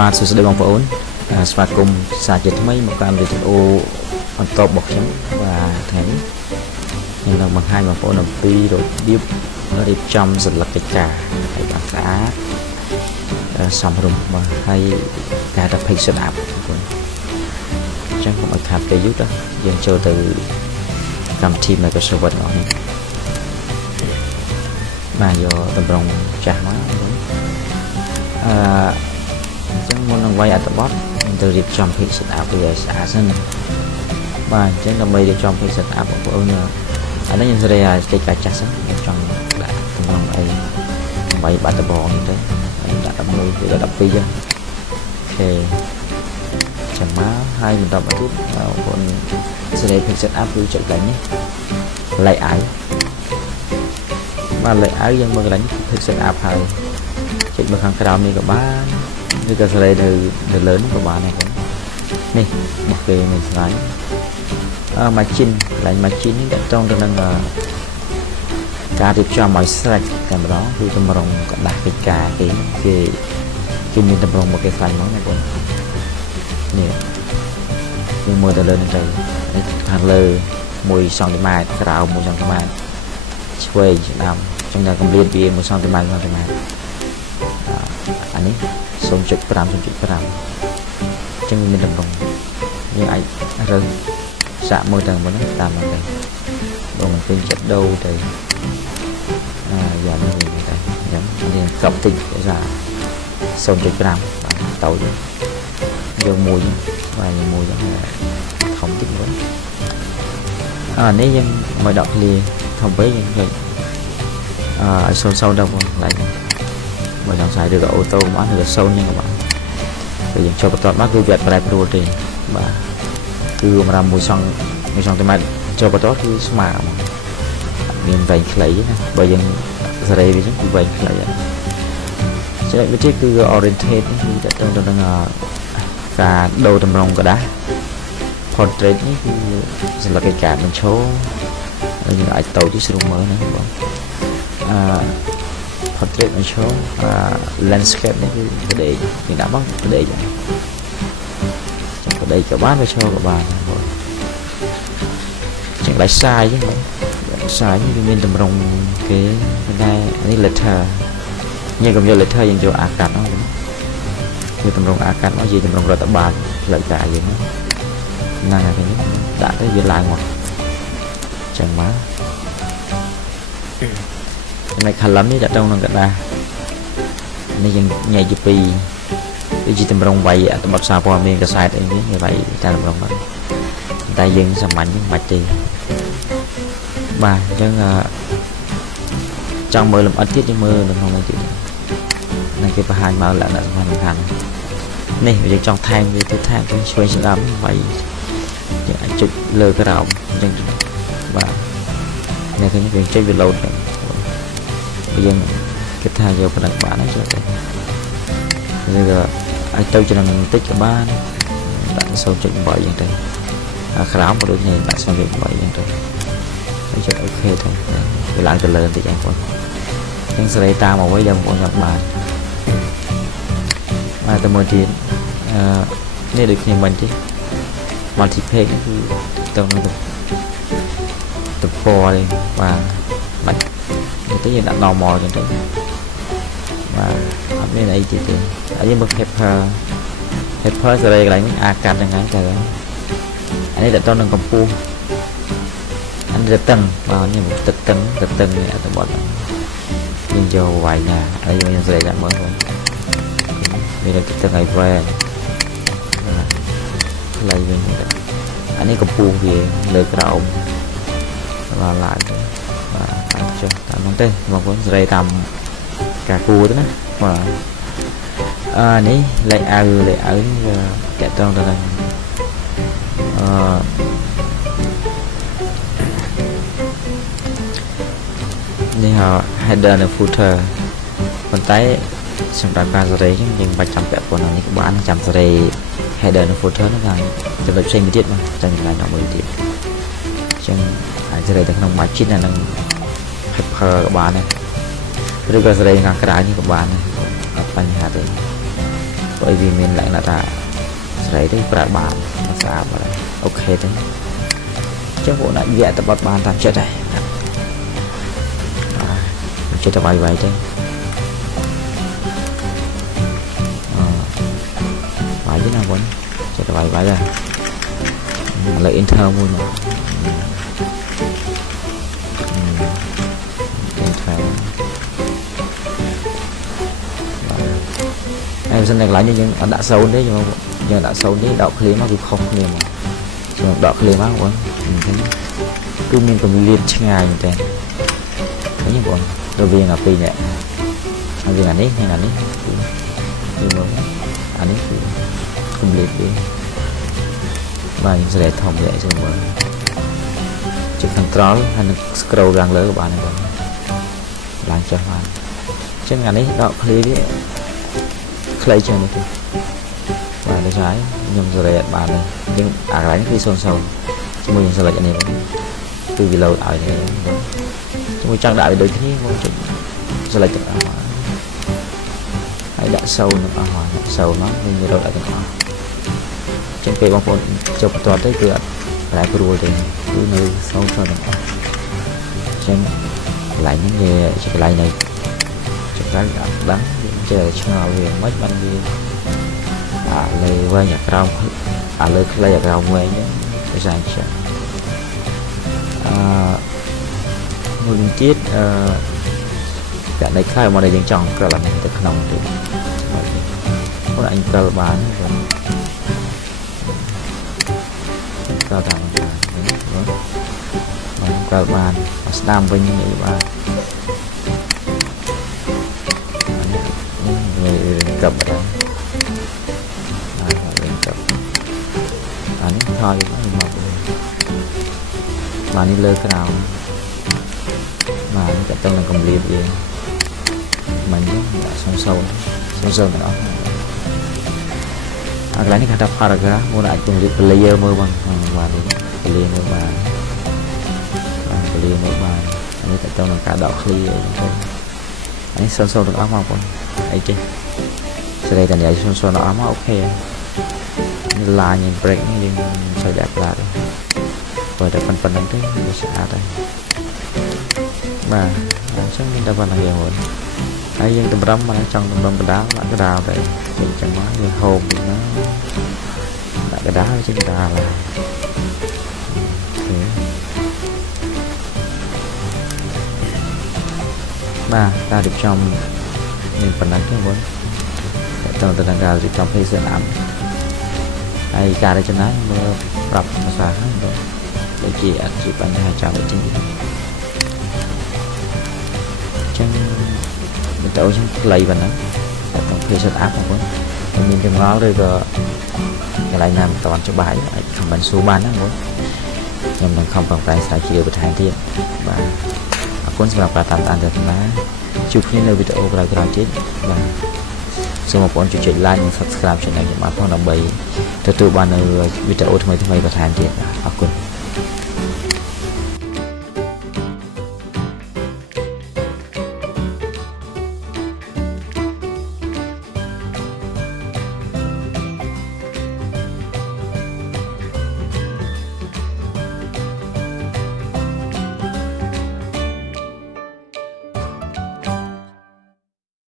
បាទសួស្តីបងប្អូនស្វាគមន៍សាជាថ្មីមកកាន់វីដេអូបន្តរបស់ខ្ញុំបាទថ្ងៃនេះខ្ញុំនឹងបង្ហាញបងប្អូនអំពីរបៀបរៀបចំសន្លឹកកិច្ចការឲ្យបានស្អាតសមរម្យបាទហើយការដាក់ page setup បងប្អូនអញ្ចឹងកុំឲ្យខាតពេលយូរទេយើងចូលទៅកម្មវិធី Microsoft Word របស់នេះបាទយកតម្រងចាស់មកអញ្ចឹងមុននឹងវាយអត្ថបទយើងទៅរៀបចំ page setup វាឲ្យស្អាតសិនបាទអញ្ចឹងដើម្បីរៀបចំ page setup បងប្អូនឥឡូវខ្ញុំសេរីឲ្យកិច្ចការចាស់សិនខ្ញុំចង់ដាក់តម្រងអីវាយបាត់ដបងទៅដាក់11ឬ12ចឹងអូខេចាំមកហើយបន្តមកទៀតបងប្អូនសេរី page setup គឺចុចកន្លែងនេះ layout បាទ layout យើងមើលកន្លែង page setup ហើយចុចមើលខាងក្រោមនេះក៏បានឬក៏សេរីនៅលើនេះក៏បានដែរបងនេះមកគេមានស្លាយmachine កន្លែង machine នេះតទៅនឹងការរៀបចំឲ្យស្រេចតែម្ដងគឺតម្រង់กระดาษកិច្ចការគេមានតម្រង់មកគេស្លាយមកណាបងនេះយើងមើលទៅលើនេះទៅខាងលើ1សង់ទីម៉ែត្រក្រោម1សង់ទីម៉ែត្រឆ្វេងស្ដាំអញ្ចឹងដល់កម្រិតវា1សង់ទីម៉ែត្រអានេះ 0.5 0.5 អញ្ចឹងមានតម្រង់យើងអាចរើសសាកមើលទៅមុនតាមមកទៅបងមិនពេញចិត្តដូរទៅយ៉ាងនេះវិញទៅអញ្ចឹងយើងកប់តិចគេថា 0.5 បាទតូចយកមួយបាទមួយហ្នឹងធំតិចវិញនេះយើងមកដកឃ្លាធំពេកយើងចុចឲ្យ0 0ដល់បងឡៃបើចង់សាយឬក៏អូតូបានឬក៏0ហ្នឹងក៏បានពេលយើងចូលបន្តមកគឺវាអត់ប្រែប្រួលទេបាទគឺកម្រាម1សង់ទីម៉ែត្រចូលបន្តគឺស្មើហ្មងមានវែងខ្លីណាបើយើងសេរីវាចឹងគឺវែងខ្លីហ្នឹងចំណុចវិធីគឺ orientate នេះគឺតទៅនឹងការដូរតម្រង់กระดาษ portrait នេះគឺសម្រាប់កិច្ចការបញ្ឈរយើងអាចតូចទីស្រួលមើលណាបងportrait បញ្ឈរlandscape នេះគឺប្រដេកយើងដាក់មកប្រដេកប្រដេកក៏បានបញ្ឈរក៏បានបងចឹងလိုက်សាយចឹងបងសាយនេះវាមានតម្រង់គេតែនេះ letter យើងកុំយក letter យើងយកអាកាត់ហ្នឹងវាតម្រង់អាកាត់មកនិយាយតម្រង់រដ្ឋបាលផ្លូវការយើងហ្នឹងហើយនេះដាក់ទៅវាឡើងមកចឹងមកចំណុច column នេះដាក់ទៅក្នុងกระดาษនេះយើងញែកជាពីរដូចជាតម្រង់វាយអត្ថបទសារព័ត៌មានកសែតអីនេះវាយតាមតម្រង់ហ្នឹងតែយើងសាមញ្ញមិនបាច់ទេបាទអញ្ចឹងចង់មើលលម្អិតទៀតយើងមើលនៅក្នុងនេះទៀតនេះគេបង្ហាញមកលក្ខណៈសំខាន់នេះយើងចង់ថែមវាទៀតថែមទៅឆ្វេងស្ដាំវាយយើងអាចចុចលើក្រោមអញ្ចឹងបាទនេះគឺយើងចុចវា load យើងគិតថាយកប៉ុណ្ណឹងបានហើយចុចទៅឬក៏អាចទៅចំណងបន្តិចក៏បានដាក់ 0.8 អញ្ចឹងទៅក្រោមក៏ដូចគ្នាដាក់ 0.8 អញ្ចឹងទៅហើយចុច OK ទៅវាឡើងទៅលើបន្តិចបងប្អូនអញ្ចឹងសេរីតាមអ្វីដែលបងប្អូនចង់បានបាទទៅមើលទៀតនេះដូចគ្នាមិញទេ multi page គឺទៅនឹងទៅពណ៌នេះបាទបាច់ទៅយើងដាក់ normal អញ្ចឹងទៅបាទអត់មានអីទៀតទេហើយយើងមើល paper សេរីកន្លែងនេះអាកាត់ហ្នឹងហើយទៅអានេះទៅនឹងកម្ពស់អានេះទៅតឹងបាទនេះទៅតឹងនេះអត្ថបទយើងយកវាយណាហើយយើងសេរីដាក់មើលវិញមានទៅតឹងឲ្យវែងខ្លីវិញអានេះកម្ពស់វាលើក្រោមបាទឡើងបាទចុះតាមនោះទេបងប្អូនសេរីតាមការគួរទៅណាបាទនេះ layout តាក់ទងទៅនឹងនេះ header និង footer ប៉ុន្តែសម្រាប់ការសេរីយើងបាច់ចាំពាក់ប៉ុណ្ណឹងនេះក៏បានចាំសេរី header និង footer ហ្នឹងហើយចំណុចផ្សេងទៀតមកចាំចំណុចដល់មួយទៀតអញ្ចឹងអាចសេរីទៅក្នុង machine និង paper ក៏បានដែរឬក៏សេរីខាងក្រៅនេះក៏បានដែរអត់បញ្ហាទេ bởi vì mình lại là đấy đấy bà bạn nó sao mà ok đấy chắc bộ lại vẽ tập bật bàn tạm chết này chết tập bài vậy đấy phải chứ nào vẫn chết tập bài vậy ra lại inter luôn mà em xin đánh lại nhưng đã sâu đấy nhưng đã sâu đấy đọc clip nó thì không liền mà đọc clip nó quá cứ mình còn liên ngày như thế đấy như bọn rồi vì là pin nhẹ vì là nít hay là nít nhưng mà anh ấy thì không liệt đi và những sẽ để thòng dậy rồi mà chỉ control hay là scroll răng lớn của bạn này còn làm cho bạn chứ ngành ấy đọc clip ấy clay trên này và nó trái nhưng rồi để bạn này nhưng đánh khi sâu sâu chúng mình sẽ lại này từ vì lâu tại này chúng mình trang đại đôi khi không sẽ lại chụp ảo hãy đã sâu nó ảo sâu nó nhưng như đâu lại được trên cây bóng phone chụp toàn tới cửa lại rồi thì cứ nơi sâu cho nó trên lại những nghề chỉ lại này chụp cái đắng chờ cho về mất ban đi lấy quay nhạc rau lấy lấy nhạc rau quay nhé cái dài chờ một linh tiết cả này khai mà đây những chồng cơ là mình được nồng thì có anh cơ bán rồi cơ thằng cơ bán Nam với những người bạn người cầm ở đó cầm anh thôi mà đi lơ cái nào mà anh cả tên là công liệp gì mình đã sâu sâu nữa lấy cái đập paragraph muốn lại cùng liệp layer mơ bằng và layer mơ bàn layer mơ bàn anh cả tên là cả đỏ clear anh sâu sâu được áo màu con ấy chứ sau đây thành vậy sâu nó áo màu ok là nhìn break nhưng phải đẹp lại rồi đã phần đánh tới sẽ đây mà chắc mình đã phần là hiểu rồi ai dân tầm râm mà trong tầm râm đá lại cái đào đây mình chẳng nói về hồn thì nó lại cái đá trên cái đà là mà ta được trong mình phần đánh cái muốn trong từ đằng gà thì trong khi sẽ ẩm hay cả đây cho nó rập nó xa hết để chị ăn chị bán 209 chân mình tự lấy vào nó trong khi sẽ áp một thì mình đừng nói rồi cái lại làm toàn cho bài không bánh số bán nó muốn nhưng mình không còn phải xài chiều của hàng thiên và cuốn sẽ là tạm tạm được mà chụp những nơi video củaเราchết và số một bọn chủ like và subscribe cho này mà không đồng bị từ từ ban video thay và hàng thiên